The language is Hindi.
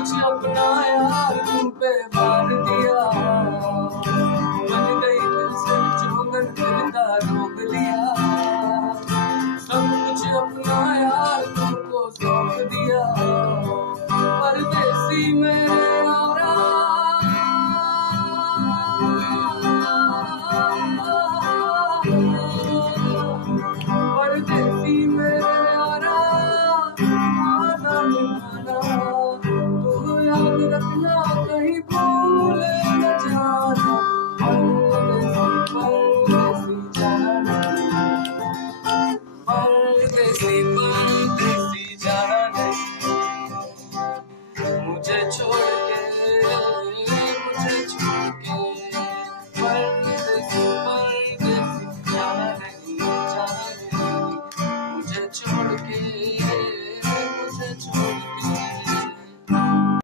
कुछ अपना यार तुम पे मार दिया, बन गई दिल से जोगन दिल का रोक लिया, सब कुछ अपना यार तुमको सौंप दिया। परदेसी मेरे यारा, परदेसी मेरे यारा, आना निभाना तू याद रखना, कहीं भूल न जाना। परदेसी जाना नहीं, परदेसी परदेसी जाना नहीं, मुझे छोड़ के, मुझे छोड़ के। परदेसी परदेसी जाना नहीं, जाना नहीं, मुझे छोड़ के।